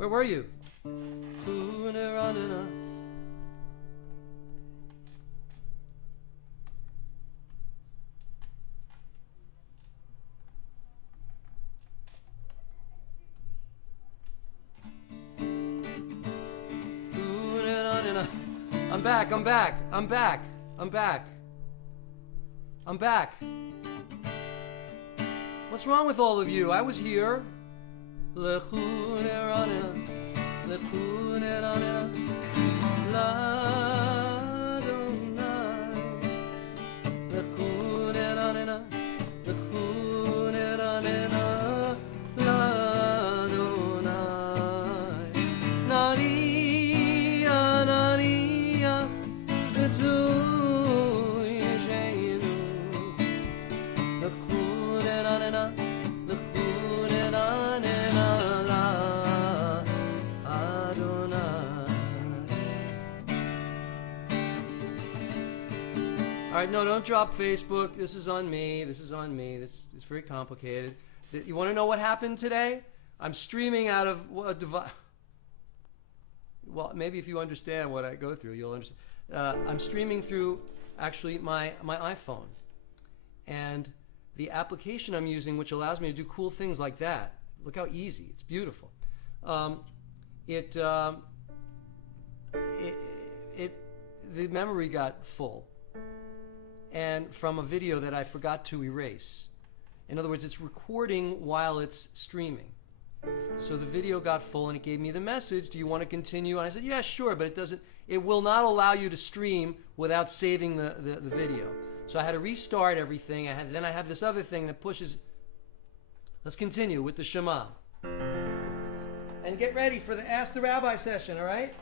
Where were you? I'm back, I'm back, I'm back, I'm back. I'm back. What's wrong with all of you? I was here. All right, no, don't drop Facebook. This is on me. This is on me. This is very complicated. You want to know what happened today? I'm streaming out of a device. Well, maybe if you understand what I go through, you'll understand. I'm streaming through actually my iPhone, and the application I'm using, which allows me to do cool things like that. Look how easy! It's beautiful. The memory got full, and from a video that I forgot to erase. In other words, it's recording while it's streaming. So the video got full and it gave me the message, do you want to continue? And I said, yeah, sure, but it will not allow you to stream without saving the video. So I had to restart everything. Then I have this other thing that pushes. Let's continue with the Shema. And get ready for the Ask the Rabbi session, all right?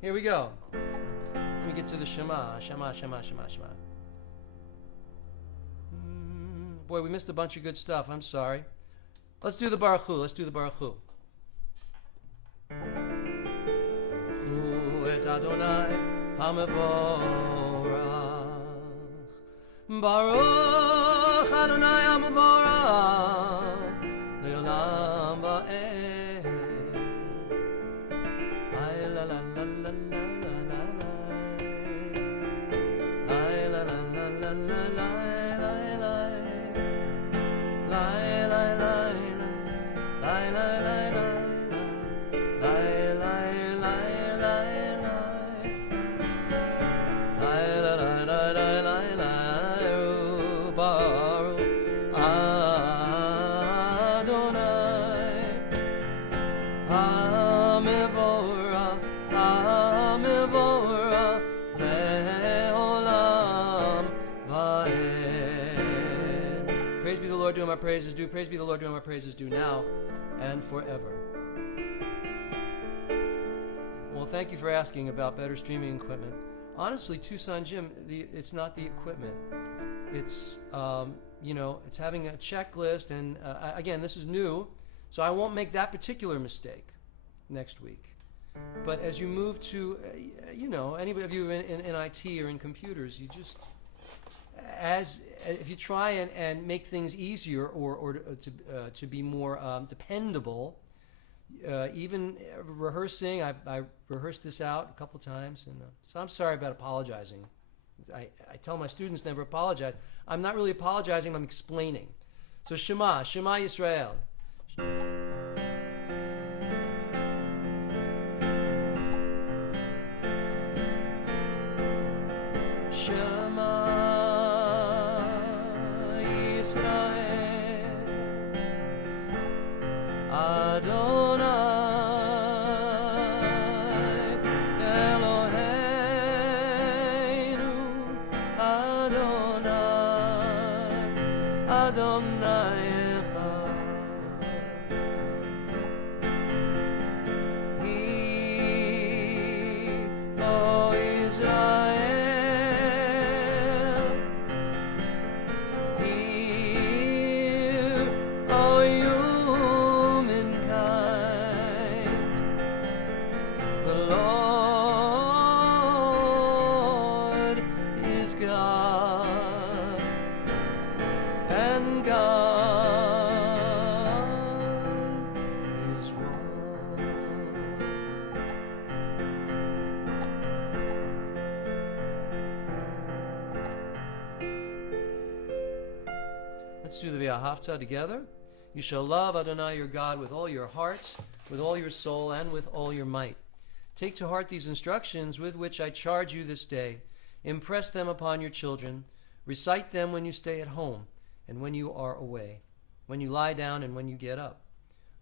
Here we go. Let me get to the Shema. Shema, Shema, Shema, Shema. Boy, we missed a bunch of good stuff. I'm sorry. Let's do the Baruch Hu. Let's do the Baruch Hu. Baruch Hu et Adonai HaMevorach. Baruch Adonai HaMevorach Le'olam va'ed. Ay la la la la la la la la la la la la. Praise be the Lord, to whom our praises due. Praise be the Lord, to whom our praises due now and forever. Well, thank you for asking about better streaming equipment. Honestly, Tucson Jim, it's not the equipment. It's it's having a checklist, and again, this is new, so I won't make that particular mistake next week. But as you move to, anybody of you in IT or in computers, you just, if you try and make things easier or to be more dependable, even rehearsing, I rehearsed this out a couple times, and so I'm sorry about apologizing. I tell my students never apologize. I'm not really apologizing, I'm explaining. So Shema Yisrael. Shema Yisrael Adonai Eloheinu Adonai Echad. He, O Israel, and God is one. Let's do the V'ahavta together. You shall love Adonai your God with all your heart, with all your soul, and with all your might. Take to heart these instructions with which I charge you this day. Impress them upon your children. Recite them when you stay at home and when you are away, when you lie down and when you get up.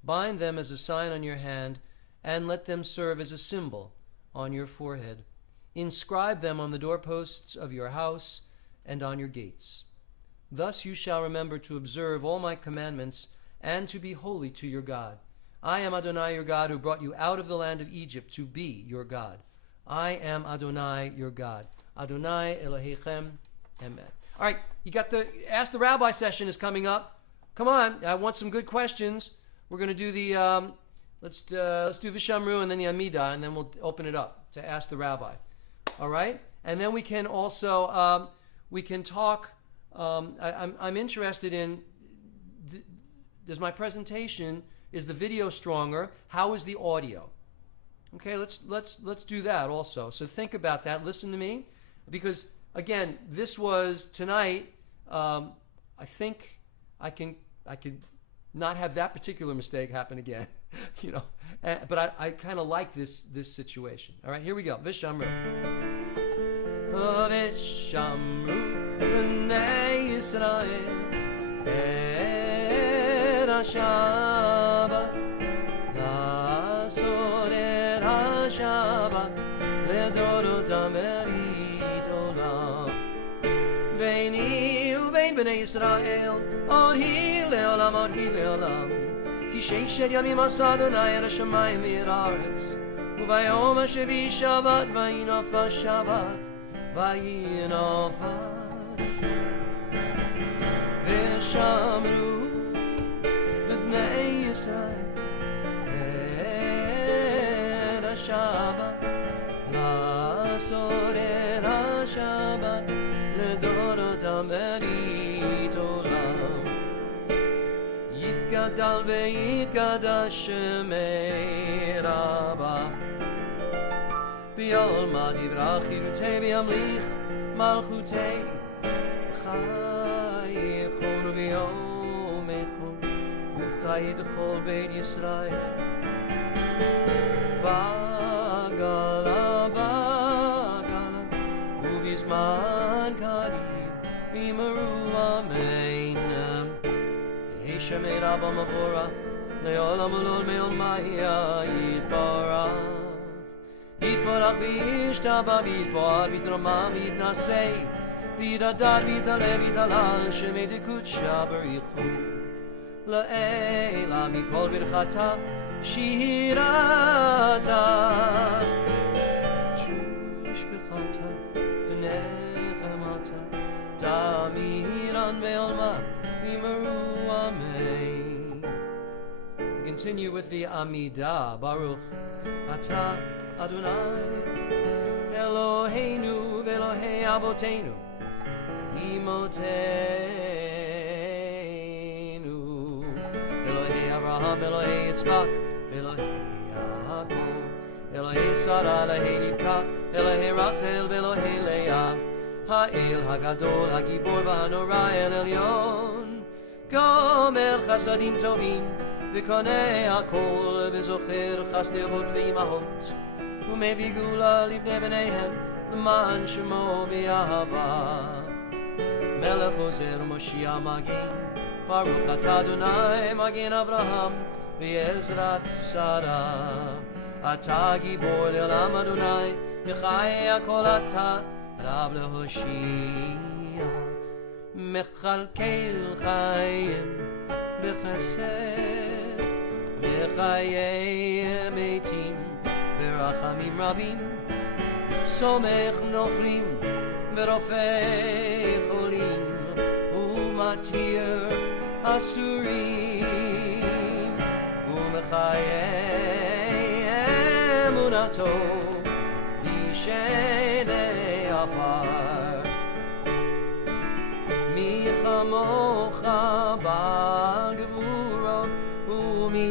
Bind them as a sign on your hand, and let them serve as a symbol on your forehead. Inscribe them on the doorposts of your house and on your gates. Thus you shall remember to observe all my commandments and to be holy to your God. I am Adonai your God, who brought you out of the land of Egypt to be your God. I am Adonai your God. Adonai Elohechem Emet. All right, you got the Ask the Rabbi session is coming up. Come on, I want some good questions. We're going to do the let's do Vishamru and then the Amidah, and then we'll open it up to Ask the Rabbi. All right, and then we can also we can talk. I'm interested in does my presentation, is the video stronger? How is the audio? Okay, let's do that also. So think about that. Listen to me, because again, this was tonight. I think I could not have that particular mistake happen again, you know. But I kind of like this situation. All right, here we go. Vishamru. Vishamru b'nei Yisrael et ha-Shabbat la'asot et ha-Shabbat le'dorotam berit olam beini uvein b'nei Yisrael od hi le'olam ki sheishet yamim asa Adonai et ha-shamayim v'et haaretz uvayom ha-shevi Shabbat vayinafal Shabbat vayinafal Vishamru b'nei Yisrael et ha-Shabbat la'asot et ha-Shabbat le'dorotam berit olam Yitgadal ve'yitgadash shemei Rabbah B'yolma divrach chirutei v'yamlich malchutei b'chayechon v'yomechon uv'chayit chol beit Yisrael Bagala uv'yizman kadir v'yimaru amein Shemei Rabba Mavorach Le'olam ulol me'olmaya Yitbarach Yitbarach v'yishtaba v'yitbar v'yitramam v'yitnasei v'yitadar v'yitaleh v'yitalal Shemei dekutcha b'richu Le'ela mikol birchata shirata Chush b'chata v'nechemata Damiran me'olma v'yimaru amein. We continue with the Amidah. Baruch Atah Adonai Eloheinu v'Elohei Avoteinu Imoteinu Elohei Avraham Elohei Yitzchak Elohei Yaakov Elohei Sarah Elohei Rivka Elohei Rachel v'Elohei Leah Ha'el Hagadol Hagibor v'Hanora El Elyon Gomer Chasadim Tovim V'konei Hakol V'zocher Chasderot V'imahot U'mevi Gula Livnei B'neihem L'man Shemo B'Yahava Melech Ozer Moshiach Magin Baruch Atah Adonai Magin Avraham V'Yezrat Sarah Atah Gibor Le'olam Adonai Yechai Hakol Atah Rav LeHoshia Mechalkel Chaim B'chesed Mechayei Meitim Berachamim Rabim Somech Noflim V'rofei Cholim U'matir Asurim U'mechayei Emunato B'shenei Afar Mi chamocha bal gevurot umi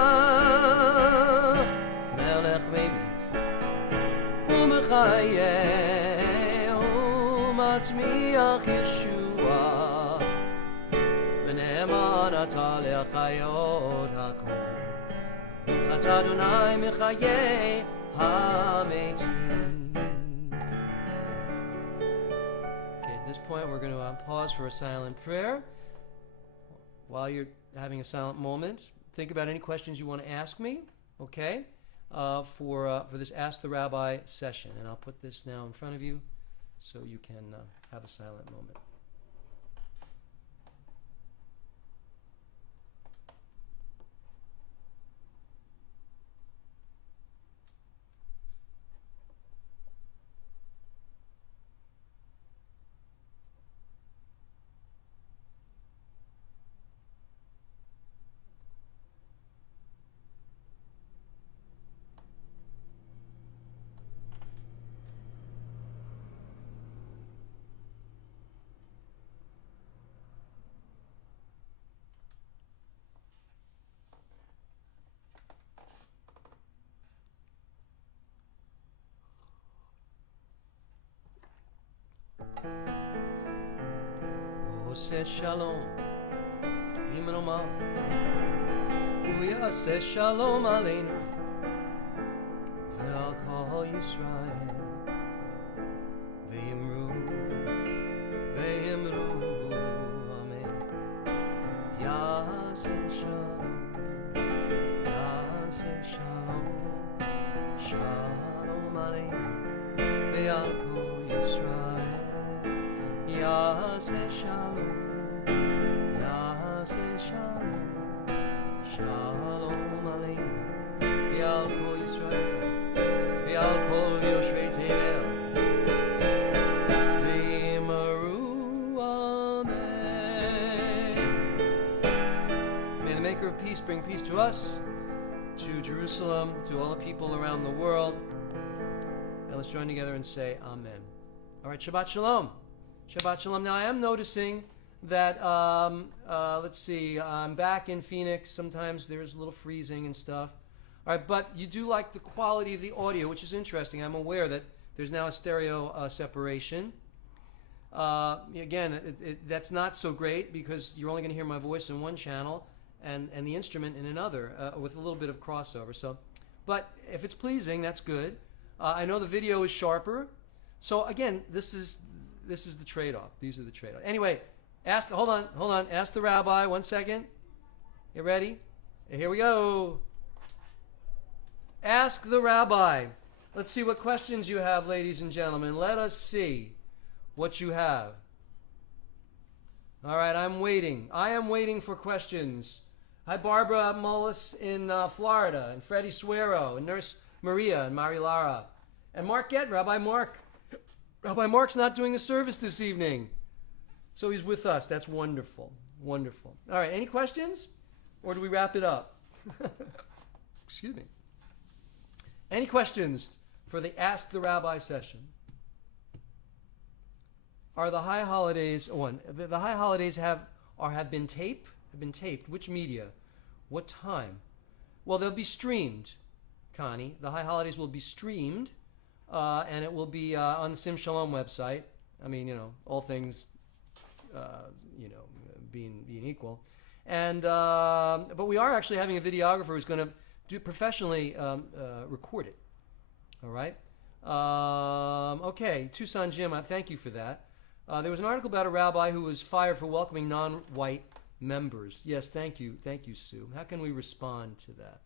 domelach melech memich umechayeh umatzmiach Yeshua לחיות הכל. ברוך אתה אדוני מחיי המתים. Okay, at this point we're going to pause for a silent prayer. While you're having a silent moment, think about any questions you want to ask me, okay, for this Ask the Rabbi session. And I'll put this now in front of you so you can have a silent moment. עושה שלום במרומיו, הוא יעשה שלום עלינו ועל כל ישראל, ויאמרו אמן. יעשה שלום, יעשה שלום, שלום עלינו ועל כל ישראל. יעשה שלום, יעשה שלום, שלום עלינו ועל כל ישראל ועל כל יושבי תבל, ואמרו אמן. May the Maker of Peace bring peace to us, to Jerusalem, to all the people around the world. And let's join together and say Amen. All right, Shabbat Shalom. Shabbat Shalom. Now I am noticing that, let's see, I'm back in Phoenix. Sometimes there's a little freezing and stuff. All right, but you do like the quality of the audio, which is interesting. I'm aware that there's now a stereo separation. Again, that's not so great because you're only going to hear my voice in one channel and the instrument in another with a little bit of crossover. So, but if it's pleasing, that's good. I know the video is sharper. So again, this is the trade-off. These are the trade-off. Anyway, hold on. Ask the rabbi. 1 second. You ready? Here we go. Ask the rabbi. Let's see what questions you have, ladies and gentlemen. Let us see what you have. All right, I'm waiting. I am waiting for questions. Hi, Barbara Mullis in Florida, and Freddie Suero, and Nurse Maria, and Mari Lara, and Mark Get, Rabbi Mark. Rabbi Mark's not doing a service this evening, so he's with us. That's wonderful. Wonderful. All right, any questions? Or do we wrap it up? Excuse me. Any questions for the Ask the Rabbi session? Are the high holidays the high holidays have been taped? Have been taped. Which media? What time? Well, they'll be streamed, Connie. The high holidays will be streamed. And it will be on the Sim Shalom website. I mean, all things, being equal. And but we are actually having a videographer who's going to professionally record it. All right. Okay, Tucson Jim, I thank you for that. There was an article about a rabbi who was fired for welcoming non-white members. Yes, thank you, Sue. How can we respond to that?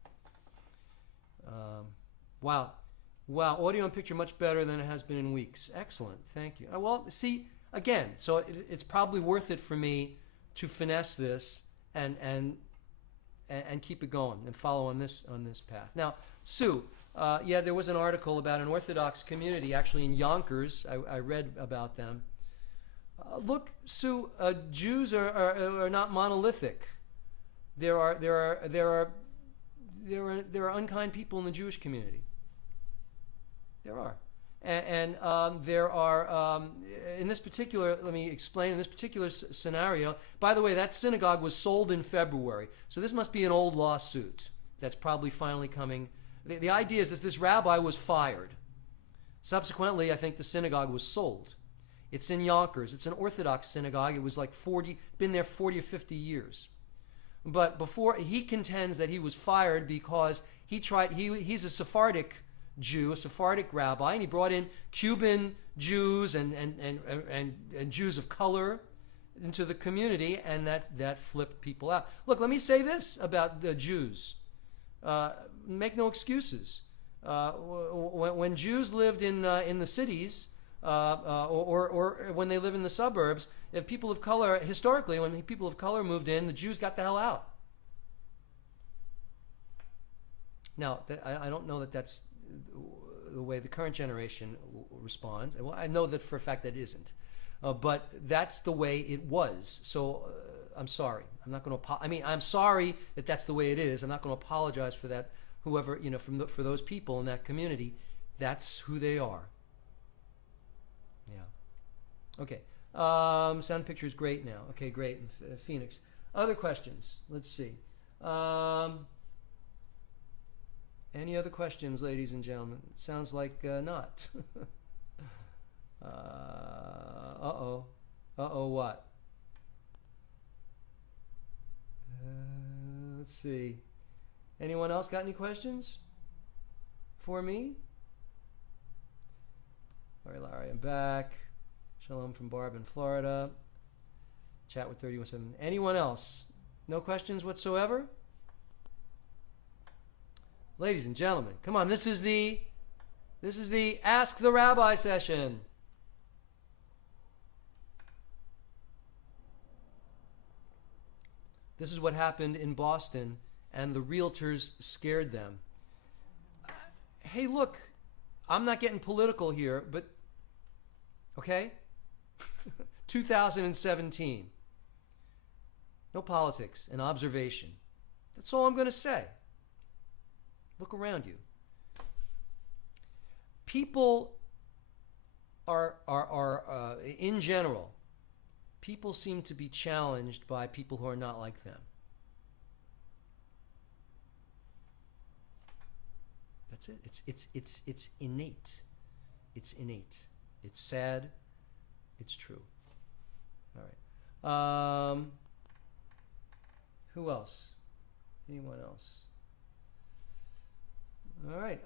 Wow. Wow, audio and picture much better than it has been in weeks. Excellent, thank you. Well, see, again, so it's probably worth it for me to finesse this and keep it going and follow on this path. Now, Sue, there was an article about an Orthodox community actually in Yonkers. I read about them. Look, Sue, Jews are not monolithic. There are unkind people in the Jewish community. There are. And there are, in this particular, let me explain, in this particular scenario, by the way, that synagogue was sold in February. So this must be an old lawsuit that's probably finally coming. The idea is that this rabbi was fired. Subsequently, I think the synagogue was sold. It's in Yonkers. It's an Orthodox synagogue. It was like been there 40 or 50 years. But before, he contends that he was fired because he's a Sephardic Jew, a Sephardic rabbi, and he brought in Cuban Jews and Jews of color into the community, and that flipped people out. Look, let me say this about the Jews. Make no excuses. When Jews lived in the cities, or when they live in the suburbs, if people of color, historically, when people of color moved in, the Jews got the hell out. Now, I don't know that that's the way the current generation responds. Well, I know that for a fact that isn't. But that's the way it was. So I'm sorry. I'm not going to. I'm sorry that that's the way it is. I'm not going to apologize for that. Whoever, for those people in that community, that's who they are. Yeah. Okay. Sound picture is great now. Okay, great. In Phoenix. Other questions? Let's see. Any other questions, ladies and gentlemen? It sounds like not. What? Let's see. Anyone else got any questions for me? Larry, I'm back. Shalom from Barb in Florida. Chat with 317. Anyone else? No questions whatsoever? Ladies and gentlemen, come on. This is the Ask the Rabbi session. This is what happened in Boston, and the realtors scared them. Hey, look, I'm not getting political here, but, okay? 2017. No politics, an observation. That's all I'm going to say. Look around you. People are in general, people seem to be challenged by people who are not like them. That's it. It's innate. It's innate. It's sad. It's true. All right. Who else? Anyone else? All right.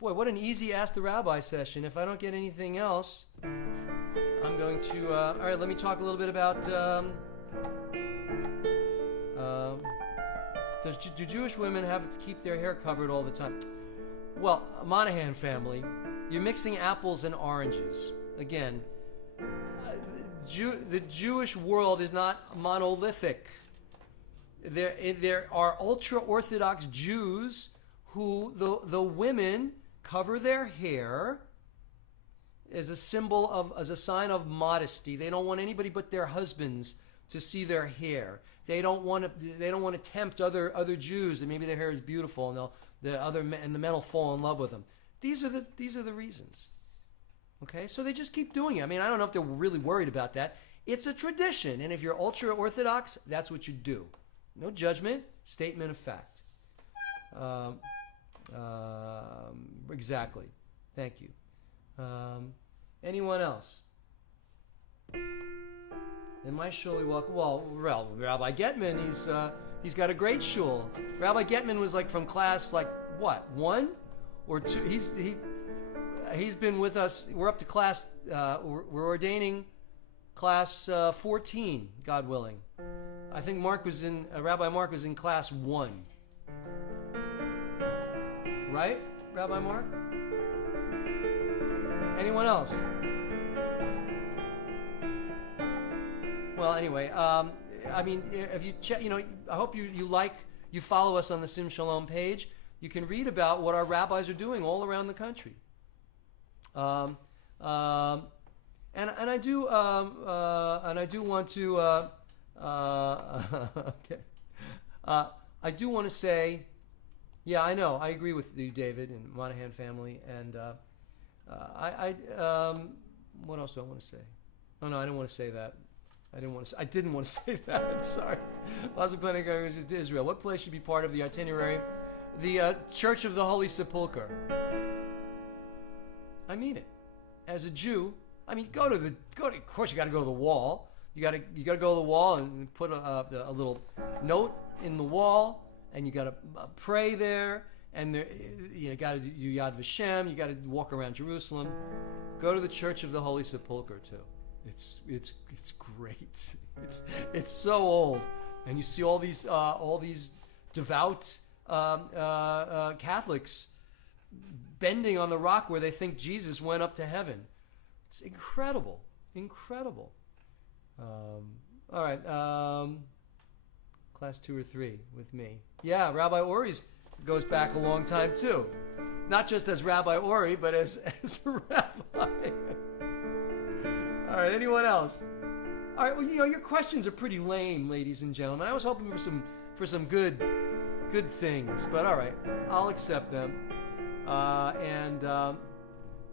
Boy, what an easy Ask the Rabbi session. If I don't get anything else, I'm going to... all right, let me talk a little bit about... do Jewish women have to keep their hair covered all the time? Well, Monahan family, you're mixing apples and oranges. Again, the Jewish world is not monolithic. There are ultra-Orthodox Jews who the women cover their hair as a symbol of, as a sign of modesty. They don't want anybody but their husbands to see their hair. They don't want to tempt other Jews that maybe their hair is beautiful and the men will fall in love with them. These are the reasons. Okay, so they just keep doing it. I mean, I don't know if they're really worried about that. It's a tradition, and if you're ultra-Orthodox, that's what you do. No judgment, statement of fact. Exactly. Thank you. Anyone else? In my shul, we walk. Well, Rabbi Getman, he's got a great shul. Rabbi Getman was like from class like what, 1 or 2? He's been with us. We're up to class. We're ordaining class 14, God willing. I think Rabbi Mark was in class 1. Right, Rabbi Mark? Anyone else? Well, anyway, I mean, if you check, I hope you follow us on the Sim Shalom page. You can read about what our rabbis are doing all around the country. And I do want to okay. I do want to say, yeah, I know, I agree with you, David, and Monahan family, and what else do I want to say? Oh no, I didn't want to say that. I didn't want to say that. Sorry. Possibly planning to Israel. What place should be part of the itinerary? The Church of the Holy Sepulchre. I mean it. As a Jew, I mean, of course you got to go to the wall. You gotta go to the wall and put a little note in the wall, and you gotta pray there. And there, you gotta do Yad Vashem. You gotta walk around Jerusalem. Go to the Church of the Holy Sepulchre too. It's great. It's so old, and you see all these devout Catholics bending on the rock where they think Jesus went up to heaven. It's incredible. All right, class 2 or 3 with me. Yeah, Rabbi Ori's goes back a long time too. Not just as Rabbi Ori, but as a rabbi. All right, anyone else? All right, well, your questions are pretty lame, ladies and gentlemen. I was hoping for some good things, but all right, I'll accept them.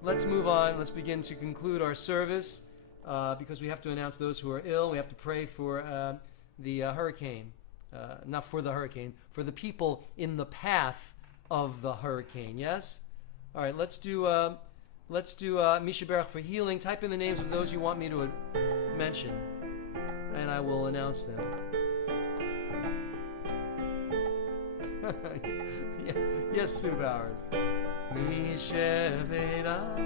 Let's move on. Let's begin to conclude our service because we have to announce those who are ill. We have to pray for the hurricane, not for the hurricane, for the people in the path of the hurricane. Yes. All right. Let's do Misha Berach for healing. Type in the names of those you want me to mention, and I will announce them. Yes, Sue Bowers. Misha Berach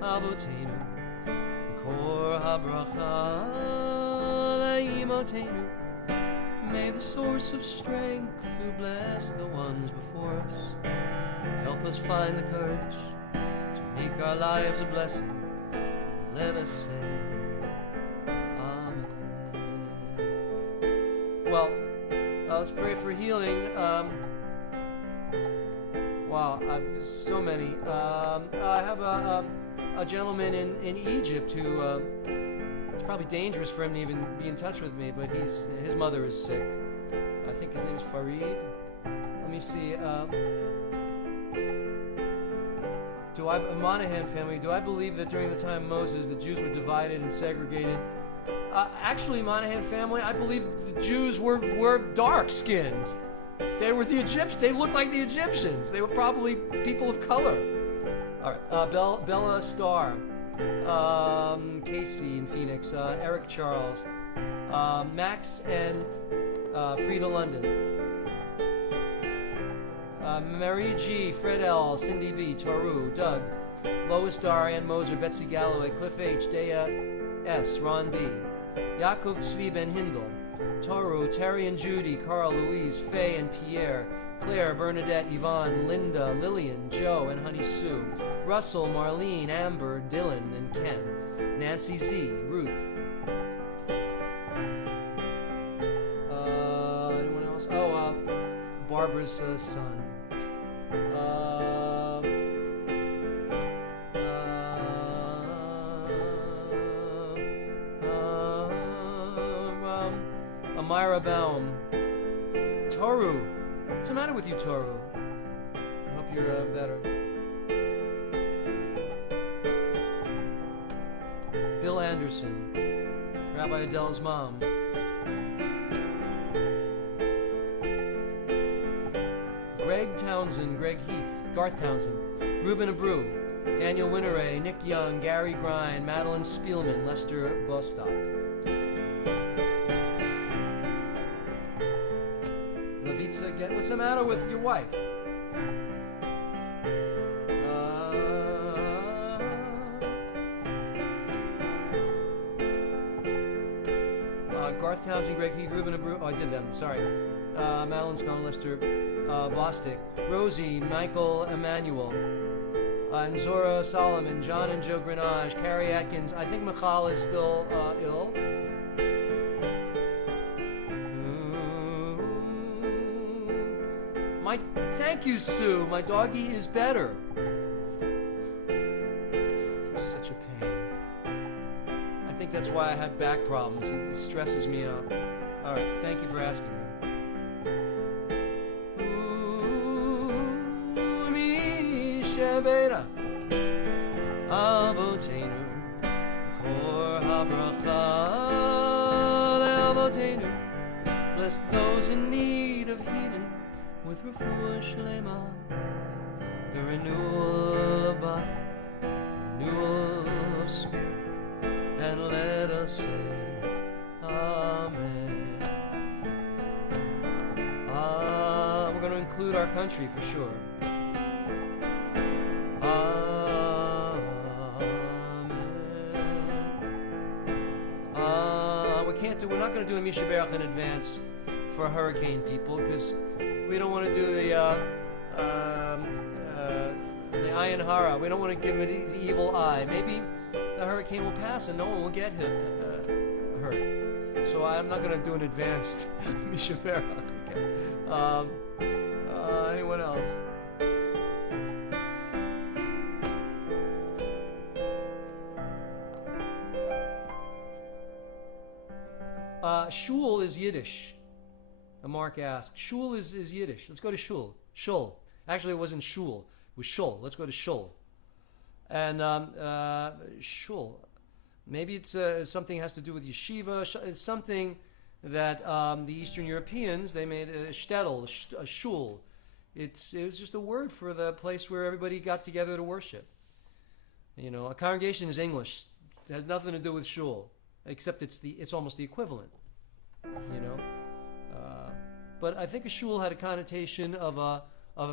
Avotenu Kor HaBracha Leimotenu. May the source of strength who bless the ones before us help us find the courage to make our lives a blessing. Let us say Amen. Well, let's pray for healing. Wow, so many. I have a gentleman in Egypt who it's probably dangerous for him to even be in touch with me, but his mother is sick. I think his name is Farid. Let me see. Monahan family, do I believe that during the time of Moses the Jews were divided and segregated? Actually, Monahan family, I believe the Jews were dark-skinned. They were the Egyptians. They looked like the Egyptians. They were probably people of color. All right, Bella Starr, Casey in Phoenix, Eric Charles, Max and Frida London, Marie G, Fred L, Cindy B, Toru, Doug, Lois Dar, Ann Moser, Betsy Galloway, Cliff H, Dea S, Ron B, Yaakov Tzvi Ben Hindel, Toru, Terry and Judy, Carl, Louise, Faye and Pierre, Claire, Bernadette, Yvonne, Linda, Lillian, Joe and Honey Sue, Russell, Marlene, Amber, Dylan and Ken, Nancy Z, Ruth. Anyone else? Oh, Barbara's son. Amira Baum. Toru. What's the matter with you, Toru? I hope you're better. Bill Anderson. Rabbi Adele's mom. Greg Townsend, Greg Heath, Garth Townsend, Ruben Abreu, Daniel Winteray, Nick Young, Gary Grind, Madeline Spielman, Lester Bostock. Levitza, what's the matter with your wife? Garth Townsend, Greg Heath, Ruben Abreu. Oh, I did them. Sorry. Madeline Scott, Lester Bostick, Rosie, Michael Emanuel, and Zora Solomon, John and Joe Grenage, Carrie Atkins. I think Michal is still ill. Thank you, Sue. My doggy is better. It's such a pain. I think that's why I have back problems. He stresses me out. All right. Thank you for asking me. Shabbat Avotenu Kor HaBracha Avotenu. Bless those in need of healing with refuah shlema, the renewal of body, renewal of spirit, and let us say Amen. We're going to include our country for sure. We're not going to do a Misha Berach in advance for hurricane people because we don't want to do the Ayin Hara. We don't want to give it the evil eye. Maybe the hurricane will pass and no one will get hurt. So I'm not going to do an advanced Misha Berach. Okay. Anyone else? Shul is Yiddish. Mark asked. Shul is Yiddish. Let's go to shul. Shul. Actually, it wasn't shul. It was shul. Let's go to shul. And shul. Maybe it's something has to do with yeshiva. It's something that the Eastern Europeans, they made a shtetl, a shul. It was just a word for the place where everybody got together to worship. You know, a congregation is English. It has nothing to do with shul, except it's almost the equivalent. You know, but I think a shul had a connotation of a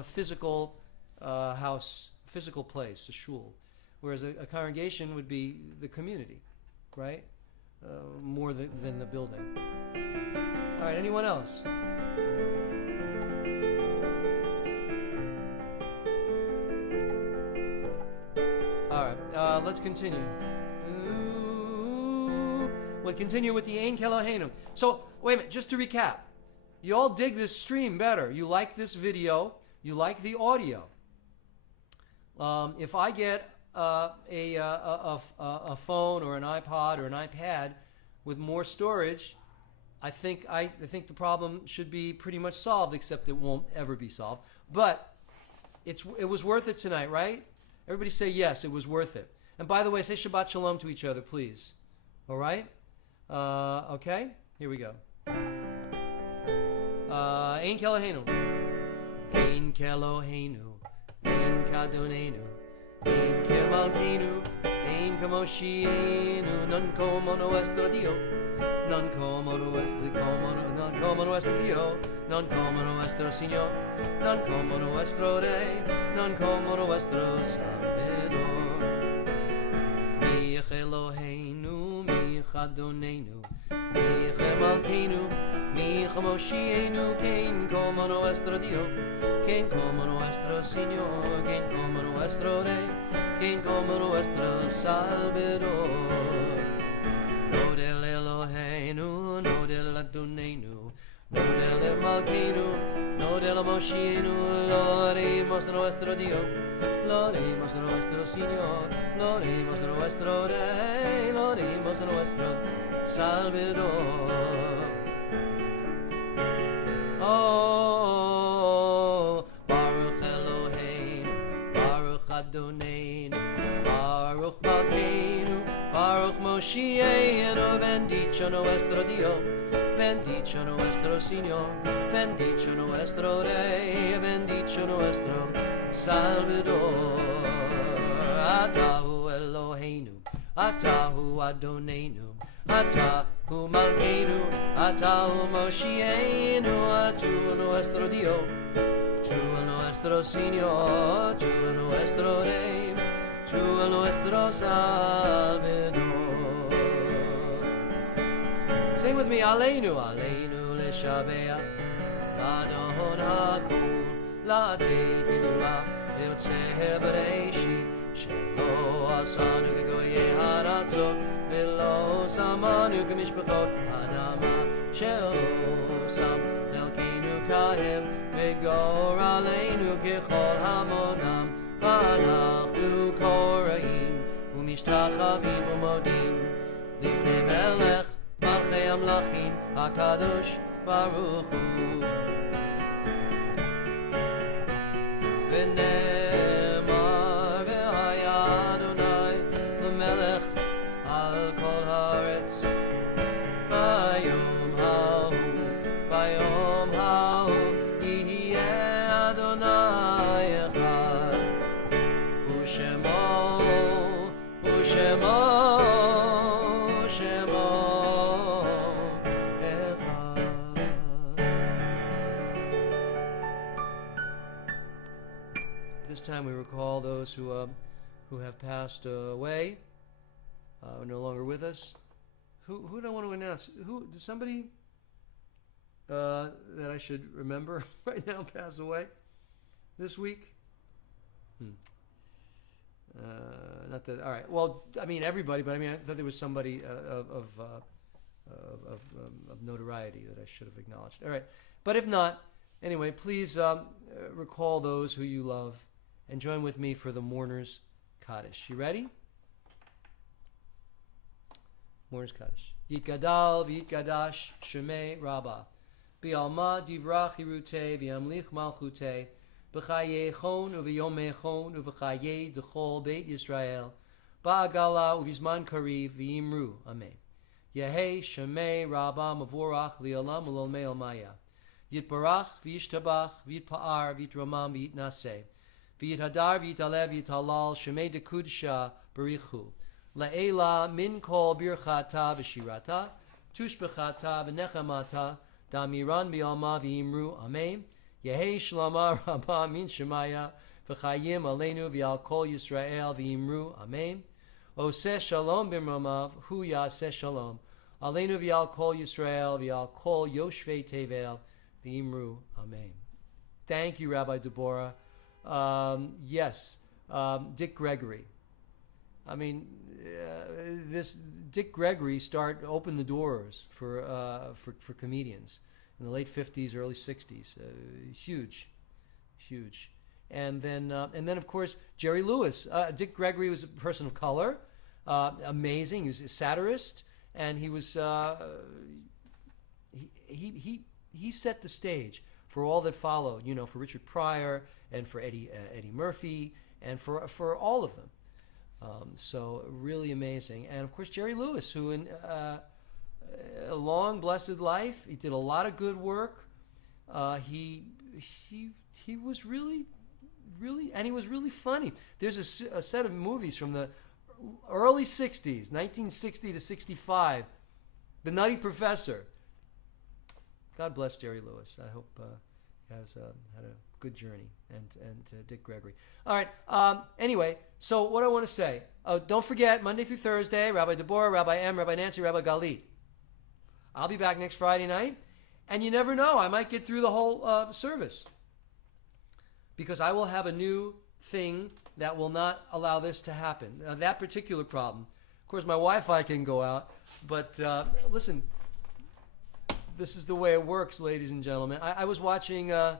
physical house, physical place, a shul, whereas a congregation would be the community, right? More than the building. All right, anyone else? All right, let's continue. We'll continue with the Ein Keloheinu. So, wait a minute, just to recap. You all dig this stream better. You like this video. You like the audio. If I get a phone or an iPod or an iPad with more storage, I think the problem should be pretty much solved, except it won't ever be solved. But it was worth it tonight, right? Everybody say yes, it was worth it. And by the way, say Shabbat Shalom to each other, please. All right? Okay, here we go. Ein Keloheinu, Ein Keloheinu, Ein Kadonenu, Ein Kemalkeinu, Ein Kamoshienu, non como nuestro Dio, non como nuestro Dio, non como nuestro Señor, non como nuestro Rey, non como nuestro Salvador. Mi Eloheinu, mi Adonenu, mi Malkeinu, mi Moshienu, quien como nuestro Dios, quien como nuestro Señor, quien como nuestro Rey, quien como nuestro Salvador. No del Eloheinu, no del Adonenu, no del Malkeinu, no del Moshienu, lo haremos nuestro Dios, lo haremos nuestro Señor, lo haremos nuestro Rey, lo haremos nuestro Salvador. Oh, Baruch Eloheinu, Baruch Adonenu, Baruch Malkeinu, Baruch Moshienu, bendicho nuestro Dios, bendicho nuestro Señor, bendicho nuestro Rey, bendicho nuestro Salvador. Atahu Eloheinu, Atahu Adonenu, Atahu Malkeinu, Atahu Moshienu, Atu nuestro Dios, Tu nuestro Señor, Tu nuestro Rey, Tu nuestro Salvador. Sing with me, Aleinu, Aleinu leshabeach, Adon hakol, Latei gidula, Yotzeh bereshit, Shelo asanu gegoye haratzot, Velo samanu kemishpachot Adama, Shelo sam chelkeinu kahem, Vegor aleinu kechol hamonam, Vanachnu koraim, Umishtachavim umodim, Lifnei melech, Malchei amlachim, HaKadosh Baruch Hu. V'nemar v'haya Adonai l'melech al kol haaretz. Bayom hahu yihiyeh Adonai echad. U'shemo this time we recall those who have passed away, are no longer with us. Who do I want to announce? Who did somebody that I should remember right now pass away this week? Not that. All right. Well, I mean everybody, but I mean I thought there was somebody of notoriety that I should have acknowledged. All right. But if not, anyway, please recall those who you love and join with me for the Mourner's Kaddish. You ready? Mourner's Kaddish. Yitgadal v'yitgadash shemei Rabbi. Bi'alma divrach hirute v'yamlich malchute. B'chaye chon uv'yomei chon uv'chaye d'chol Beit Yisrael. Ba'agala uv'izman kariv v'yimru. Amen. Yehei shemei Rabba mavorach li'olam ul'olmei almaya. Yitbarach v'yishtabach v'yitpa'ar v'yitramam v'yitnaseh. V'yithadar v'yitalev v'yitalal shemei dekudsha barichu. La'ela min kol birchata v'shirata. Tushbechata v'nechamata. Damiran bi'alma v'yimru. Amen. Yehei shlama rabba min shemaya. V'chayim aleinu v'yal kol Yisrael v'yimru. Amen. Oseh shalom b'mramav hu yaseh shalom. Aleinu v'yal kol Yisrael v'yal kol yoshvei tevel v'yimru. Amen. Thank you, Rabbi Deborah. Yes, Dick Gregory. I mean, this Dick Gregory opened the doors for comedians in the late 50s, early 60s. Huge. And then of course Jerry Lewis. Dick Gregory was a person of color, amazing. He was a satirist, and he was he set the stage for all that followed. You know, for Richard Pryor and for Eddie Murphy and for all of them. So really amazing. And of course Jerry Lewis, who in a long blessed life, he did a lot of good work. He was really, and he was really funny. There's a set of movies from the early 60s, 1960 to 65, The Nutty Professor. God bless Jerry Lewis. I hope he has had a good journey, and Dick Gregory. All right. Anyway, so what I want to say, don't forget, Monday through Thursday, Rabbi Deborah, Rabbi M, Rabbi Nancy, Rabbi Galit. I'll be back next Friday night, and you never know, I might get through the whole service, because I will have a new thing that will not allow this to happen. That particular problem. Of course, my Wi-Fi can go out, but listen, this is the way it works, ladies and gentlemen. I was watching, well,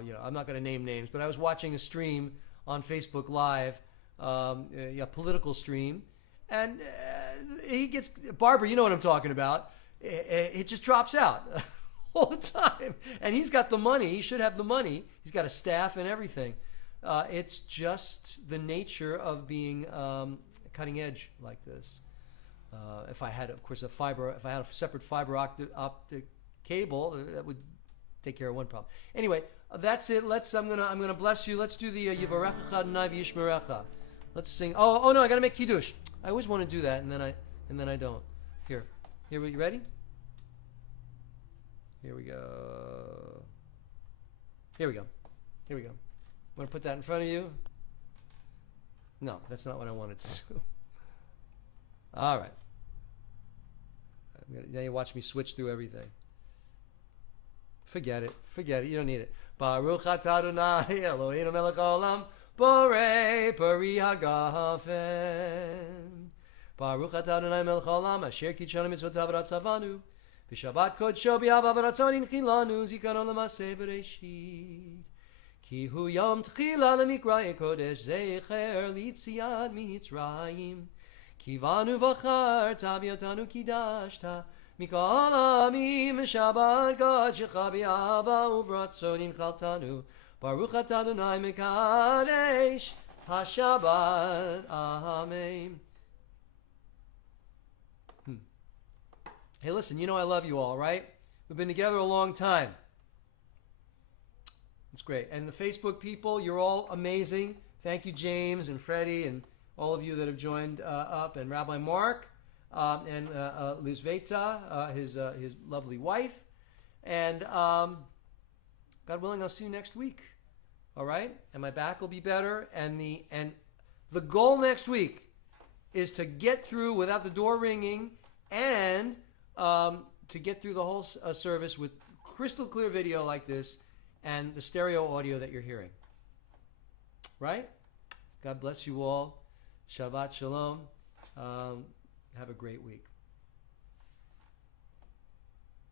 you know, I'm not going to name names, but I was watching a stream on Facebook Live, a political stream, and he gets, Barbara, you know what I'm talking about, it just drops out all the time. And he's got the money. He should have the money. He's got a staff and everything. It's just the nature of being cutting edge like this. If I had, of course, if I had a separate fiber optic cable, that would take care of one problem. Anyway, that's it. I'm gonna bless you. Let's do the Yivarecha Adonai v'Yishmerecha. Let's sing. Oh no, I gotta make Kiddush. I always want to do that, and then I don't. Here, you ready? Here we go. Want to put that in front of you? No, that's not what I wanted to do. All right. Now you watch me switch through everything. Forget it. You don't need it. Baruch atah Adonai Eloheinu melech haolam borei pari hagafen. Baruch atah Adonai melech haolam asher kitshanu mitzvotav v'ratzavanu v'shabbat kodsho b'yahava v'ratzon inchilanu zikaron l'maseh v'reishit ki hu yom tchila l'mikra'e kodesh zecher l'yitziat mitzrayim kivanu v'char taviotanu kidashta mikol amim shabbat kodshecha b'yahava uv'ratzon inchaltanu Baruch atah Adonai mekadesh hashabbat. Amen. Hey, listen, you know I love you all, right? We've been together a long time. It's great. And the Facebook people, you're all amazing. Thank you, James and Freddie and all of you that have joined up, and Rabbi Mark and Lizveta, his lovely wife. And God willing, I'll see you next week. All right? And my back will be better. And the goal next week is to get through without the door ringing and to get through the whole service with crystal clear video like this and the stereo audio that you're hearing. Right? God bless you all. Shabbat shalom. Have a great week.